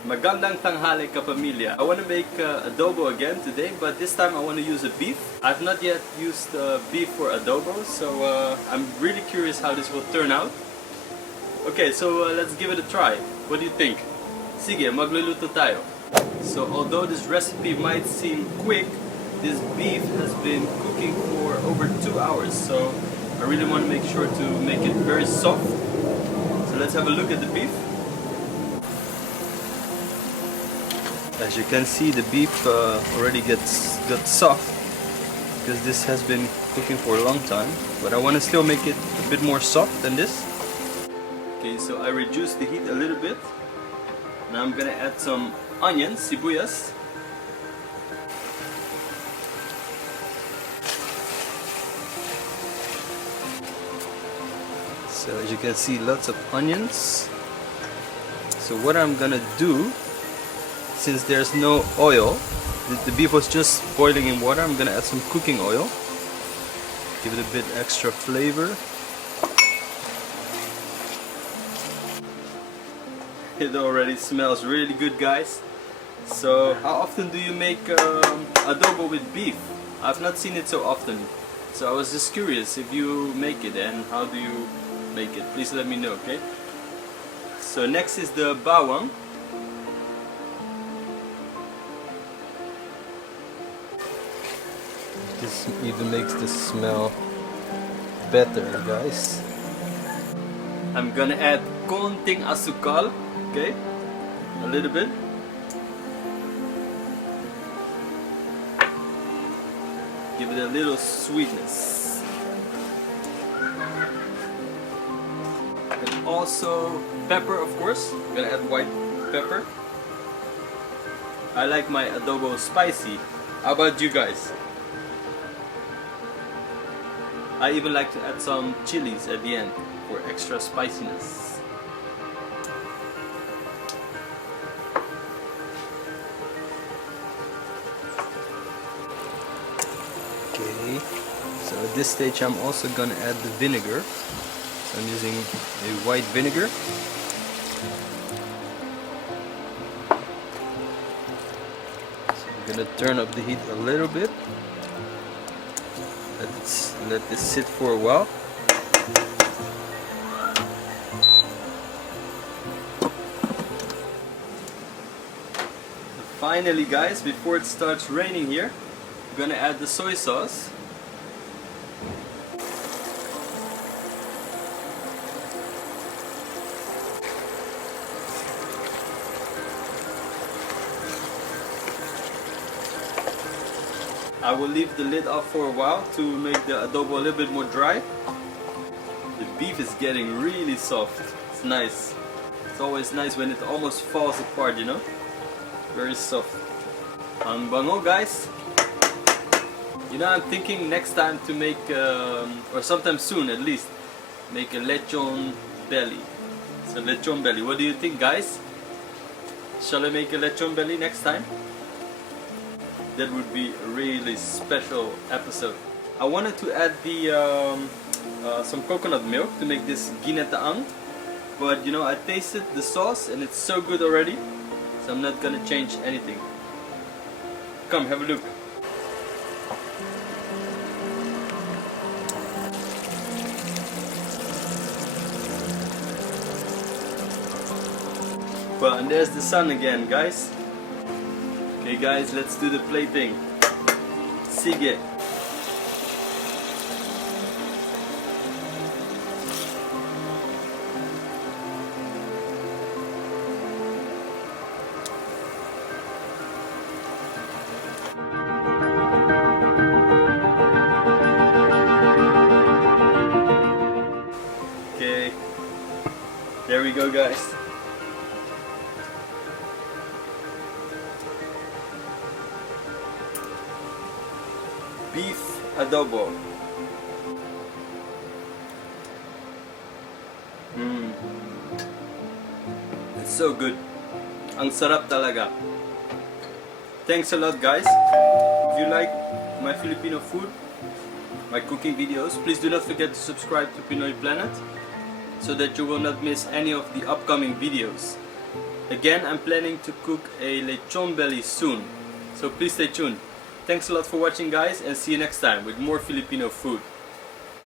Magandang tanghali kapamilya. I want to make adobo again today, but this time I want to use a beef. I've not yet used beef for adobo, so I'm really curious how this will turn out. Okay, so let's give it a try. What do you think? Sige, magluluto tayo. So although this recipe might seem quick, this beef has been cooking for over 2 hours, so I really want to make sure to make it very soft. So let's have a look at the beef. As you can see, the beef already got soft because this has been cooking for a long time, but I want to still make it a bit more soft than this. Okay, so I reduced the heat a little bit. Now I'm gonna add some onions, sibuyas. So as you can see, lots of onions. So what I'm gonna do, since there's no oil, the beef was just boiling in water, I'm gonna add some cooking oil. Give it a bit extra flavor. It already smells really good, guys. So how often do you make adobo with beef? I've not seen it so often. So I was just curious if you make it and how do you make it. Please let me know, okay? So next is the bawang. This even makes the smell better, guys. I'm gonna add konting asukal, okay? A little bit. Give it a little sweetness. And also pepper, of course. I'm gonna add white pepper. I like my adobo spicy. How about you guys? I even like to add some chilies at the end for extra spiciness. Okay, so at this stage I'm also gonna add the vinegar. So I'm using a white vinegar. So I'm gonna turn up the heat a little bit. Let this sit for a while. Finally, guys, before it starts raining here, I'm gonna add the soy sauce. I will leave the lid off for a while to make the adobo a little bit more dry. The beef is getting really soft. It's nice. It's always nice when it almost falls apart, you know? Very soft. Ang bango, guys. You know, I'm thinking next time to make, or sometime soon at least, make a lechon belly. So lechon belly. What do you think, guys? Shall I make a lechon belly next time? That would be a really special episode. I wanted to add the some coconut milk to make this ginataang, but you know, I tasted the sauce and it's so good already, so I'm not gonna change anything. Come, have a look. Well, and there's the sun again, guys. Okay guys, let's do the plating. Sige. Okay. There we go, guys. Beef adobo. It's so good. Ang sarap talaga. Thanks a lot, guys. If you like my Filipino food, my cooking videos, please do not forget to subscribe to Pinoy Planet so that you will not miss any of the upcoming videos. Again, I'm planning to cook a lechon belly soon, so please stay tuned. Thanks a lot for watching, guys, and see you next time with more Filipino food.